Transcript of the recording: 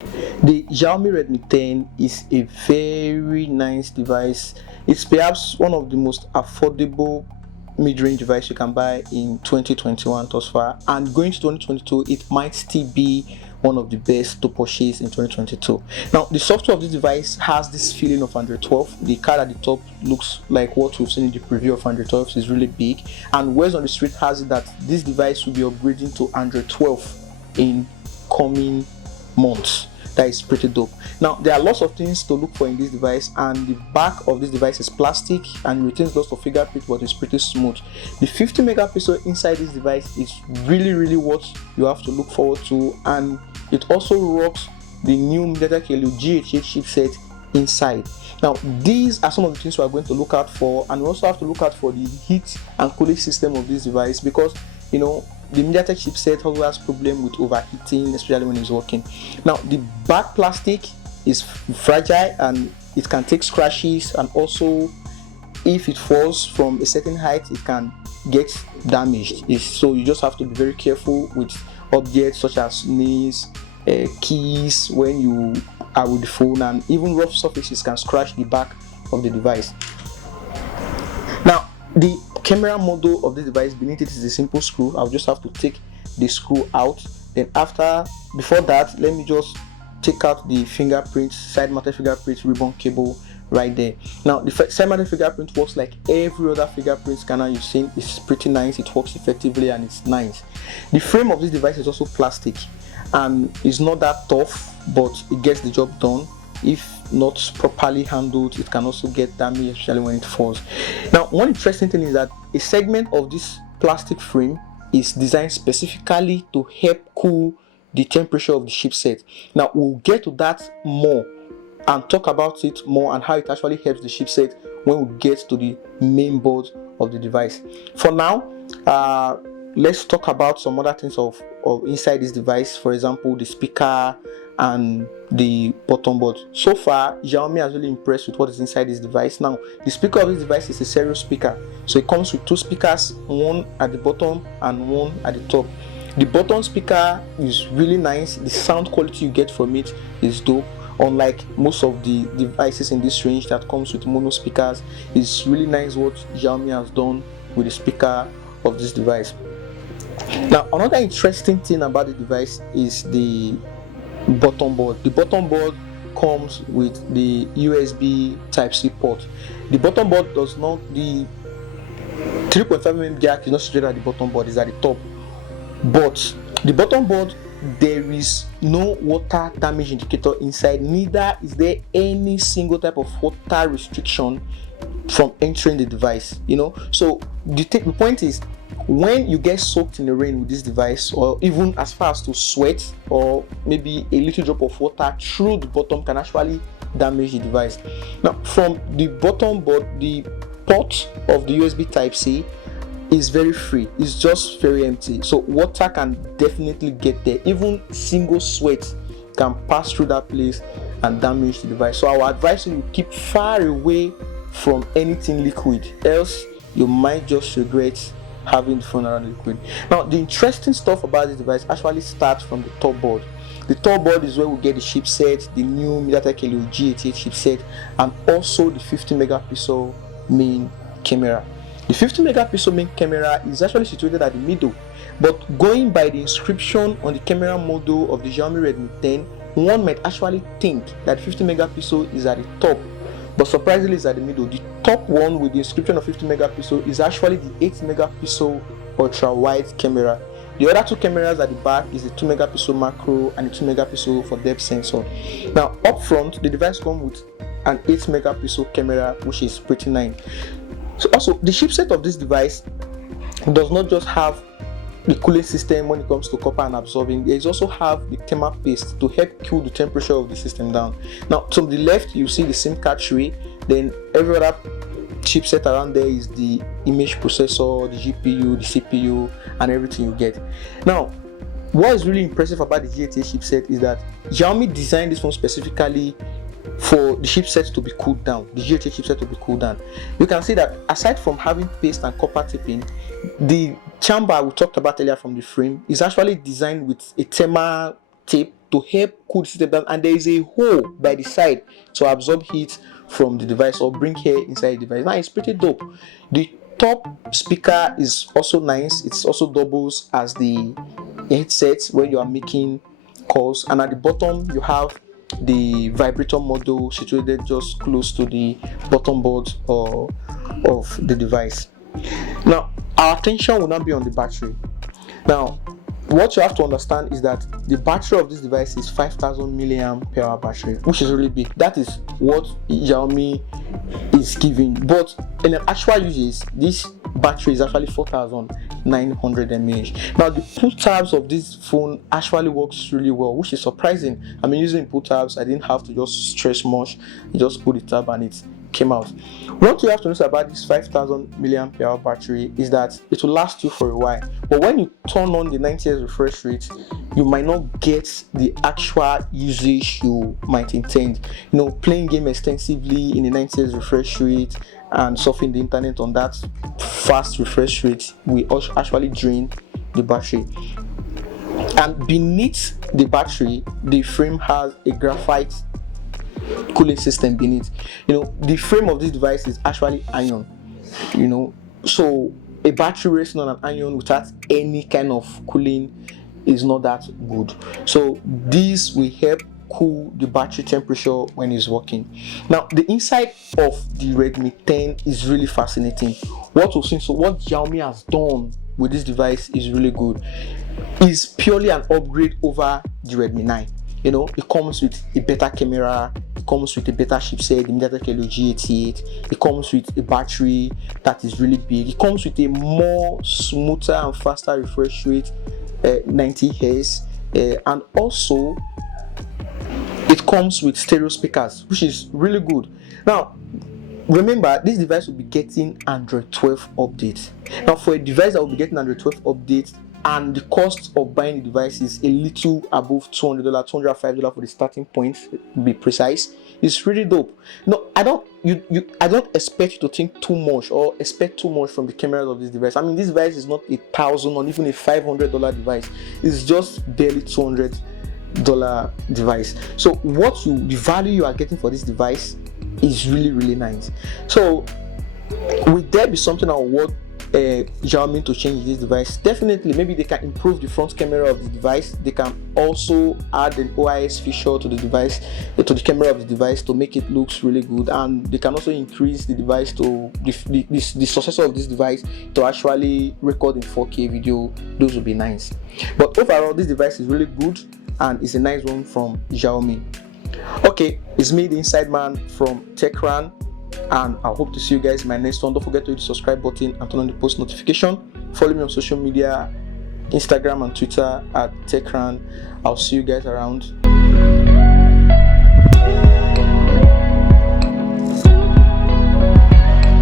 The Xiaomi Redmi 10 is a very nice device. It's perhaps one of the most affordable mid-range device you can buy in 2021 thus far, and going to 2022 it might still be one of the best to purchase in 2022. Now, the software of this device has this feeling of Android 12. The card at the top looks like what we've seen in the preview of Android 12. It's really big, and Words on the Street has it that this device will be upgrading to Android 12 in coming months. That is pretty dope. Now, there are lots of things to look for in this device, and the back of this device is plastic and retains lots of fingerprint, but it's pretty smooth. The 50 megapixel inside this device is really what you have to look forward to, and it also rocks the new MediaTek Helio G88 chipset inside. Now, these are some of the things we are going to look out for, and we also have to look out for the heat and cooling system of this device, because the MediaTek chipset also has problem with overheating, especially when it's working. Now, the back plastic is fragile and it can take scratches, and also if it falls from a certain height it can get damaged. So you just have to be very careful with objects such as nails, keys when you are with the phone, and even rough surfaces can scratch the back of the device. Now, the camera module of this device, beneath it is a simple screw. I'll just have to take the screw out. Then before that, let me just take out the fingerprint, side mounted fingerprint ribbon cable right there. Now, the side mounted fingerprint works like every other fingerprint scanner you've seen. It's pretty nice, it works effectively, and it's nice. The frame of this device is also plastic, and it's not that tough, but it gets the job done. If not properly handled, it can also get damaged, especially when it falls. Now, one interesting thing is that a segment of this plastic frame is designed specifically to help cool the temperature of the chipset. Now, we'll get to that more and talk about it more and how it actually helps the chipset when we get to the main board of the device. For now, let's talk about some other things of inside this device. For example, the speaker and the bottom board. So far, Xiaomi has really impressed with what is inside this device. Now, the speaker of this device is a stereo speaker, so it comes with two speakers, one at the bottom and one at the top. The bottom speaker is really nice. The sound quality you get from it is dope. Unlike most of the devices in this range that comes with mono speakers, it's really nice what Xiaomi has done with the speaker of this device. Now, another interesting thing about the device is the bottom board. The bottom board comes with the USB Type-C port. The bottom board the 3.5mm jack is not situated at the bottom board, it's at the top. But the bottom board, there is no water damage indicator inside, neither is there any single type of water restriction from entering the device. So the point is, when you get soaked in the rain with this device, or even as far as to sweat, or maybe a little drop of water through the bottom can actually damage the device. Now, from the bottom board, the port of the USB Type-C is very free. It's just very empty, so water can definitely get there. Even single sweat can pass through that place and damage the device. So I would advise you to keep far away from anything liquid, else you might just regret having the phone around liquid. Now, the interesting stuff about this device actually starts from the top board. The top board is where we get the chipset, the new MediaTek Helio G88 chipset, and also the 50 megapixel main camera. The 50 megapixel main camera is actually situated at the middle, but going by the inscription on the camera module of the Xiaomi Redmi 10, one might actually think that 50 megapixel is at the top, but surprisingly it's at the middle. The top one with the inscription of 50 megapixel is actually the 8 megapixel ultra wide camera. The other two cameras at the back is the 2 megapixel macro and the 2 megapixel for depth sensor. Now, up front, the device comes with an 8 megapixel camera, which is pretty nice. So also, the chipset of this device does not just have the cooling system when it comes to copper and absorbing. They also have the thermal paste to help cool the temperature of the system down. Now, to the left, you see the SIM card tray. Then every other chipset around there is the image processor, the GPU, the CPU, and everything you get. Now, what is really impressive about the G88 chipset is that Xiaomi designed this phone specifically for the chipset to be cooled down, the G88 chipset to be cooled down. You can see that aside from having paste and copper tipping, the chamber we talked about earlier from the frame is actually designed with a thermal tape to help cool the system down, and there is a hole by the side to absorb heat from the device or bring air inside the device. Now it's pretty dope. The top speaker is also nice. It's also doubles as the headset when you are making calls, and at the bottom you have the vibrator module situated just close to the bottom board of the device. Now our attention will not be on the battery. Now what you have to understand is that the battery of this device is 5000 milliamp hour battery, which is really big. That is what Xiaomi is giving, but in an actual usage this battery is actually 4900 mAh. Now the pull tabs of this phone actually works really well, which is surprising. I mean, using pull tabs, I didn't have to just stress much. You just pull the tab and it came out. What you have to know about this 5000 milliamp hour battery is that it will last you for a while, but when you turn on the 90 Hz refresh rate, you might not get the actual usage you might intend. You know, playing game extensively in the 90 Hz refresh rate and surfing the internet on that fast refresh rate will actually drain the battery. And beneath the battery, the frame has a graphite cooling system beneath. You know, the frame of this device is actually iron, you know, so a battery resting on an iron without any kind of cooling is not that good. So this will help cool the battery temperature when it's working. Now the inside of the Redmi 10 is really fascinating. What Xiaomi has done with this device is really good. It's purely an upgrade over the Redmi 9. You know, it comes with a better camera, it comes with a better chipset, the MediaTek Helio G88. It comes with a battery that is really big. It comes with a more smoother and faster refresh rate, 90 Hz, and also it comes with stereo speakers, which is really good. Now remember, this device will be getting Android 12 update. Now for a device that will be getting Android 12 update, and the cost of buying the device is a little above $200, $205 for the starting point, to be precise, it's really dope. No, I don't expect you to think too much or expect too much from the cameras of this device. I mean, this device is not $1,000 or even a $500 device. It's just barely $200 device. So the value you are getting for this device is really, really nice. So would there be something I want Xiaomi to change this device? Definitely. Maybe they can improve the front camera of the device. They can also add an OIS feature to the device, to the camera of the device, to make it look really good. And they can also increase the device to the successor of this device to actually record in 4K video. Those would be nice. But overall, this device is really good and it's a nice one from Xiaomi. Okay, it's me, the Inside Man from Teardown, and I hope to see you guys in my next one. Don't forget to hit the subscribe button and turn on the post notification. Follow me on social media, Instagram and Twitter at Teardown. I'll see you guys around.